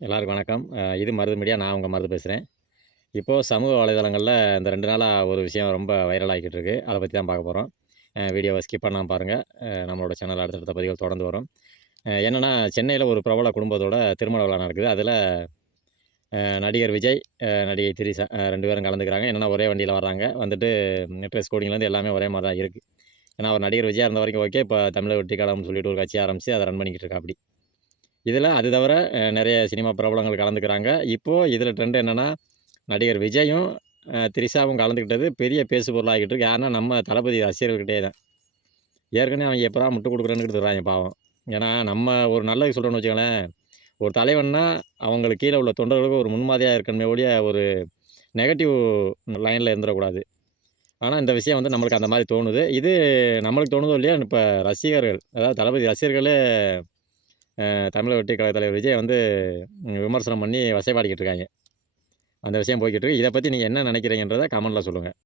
எல்லாருக்கும் வணக்கம். இது மருது மீடியா. நான் உங்க மருது பேசுறேன். இப்போது சமூக வலைதளங்கள்ல இந்த 2 நாளா ஒரு விஷயம் ரொம்ப வைரல் ஆகிக்கிட்டு இருக்கு. அத பத்தி தான் பார்க்க போறோம். வீடியோவ ஸ்கிப் பண்ணாம பாருங்க. நம்மளோட சேனல்ல அடுத்தடுத்த பதிவுகள் தொடர்ந்து வரும். என்னன்னா, சென்னையில ஒரு பிரபல குடும்பத்தோட திருமண விழா நடக்குது. அதில நடிகர் விஜய், நடிகை திரிஷா 2 பேரும் கலந்துக்கிறாங்க. என்னன்னா, ஒரே வண்டியில வர்றாங்க. வந்துட்டு ட்ரெஸ் கோடிங்லேருந்து எல்லாமே ஒரே மாரி தான் இருக்கு. ஏன்னா, அவர் நடிகர் விஜயா இருந்த வரைக்கும் ஓகே. இப்ப தமிழக வெற்றி கழகம்னு சொல்லிட்டு ஒரு கட்சி ஆரம்பிச்சு அத ரன் பண்ணிக்கிட்டு இருக்காப்படி. இதில அது தவிர நெறைய சினிமா பிரபலங்கள் கலந்துக்கிறாங்க. இப்போ இதில ட்ரெண்ட் என்னன்னா, நடிகர் விஜயும், திரிஷாவும் கலந்துக்கிட்டது பெரிய பேசு பொருளாகிட்டு இருக்கு. யாருன்னா நம்ம தளபதி ரசிகர்கள்கிட்டயே தான். ஏற்கனவே அவங்க எப்படா முட்டு குடுக்குறேன்னுட்டு திரிறாய்ங்க பாவம். ஏன்னா நம்ம ஒரு நல்லது சொல்றோம்னு வச்சுக்கோங்களேன், ஒரு தலைவன்னா அவங்களுக்கு கீழ உள்ள தொண்டர்களுக்கு ஒரு முன்மாதிரியா இருக்கணுமே ஒழிய, ஒரு நெகட்டிவ் லைன்ல இருந்துறக்கூடாது. ஆனா இந்த விஷயம் வந்து நம்மளுக்கு அந்த மாரி தோணுது. இது நம்மளுக்கு தோணுதோ இல்லையோ, இப்ப ரசிகர்கள், அதாவது தளபதி ரசிகர்களே தமிழக வெற்றி கழக தலைவர் விஜய வந்து விமர்சனம் பண்ணி வசைபாடிக்கிட்டு இருக்காய்ங்க. அந்த விஷயம் போய்க்கிட்டு இருக்கு. இத பத்தி நீங்க என்ன நினைக்கிறீங்கன்றத கமெண்ட்ல சொல்லுங்க.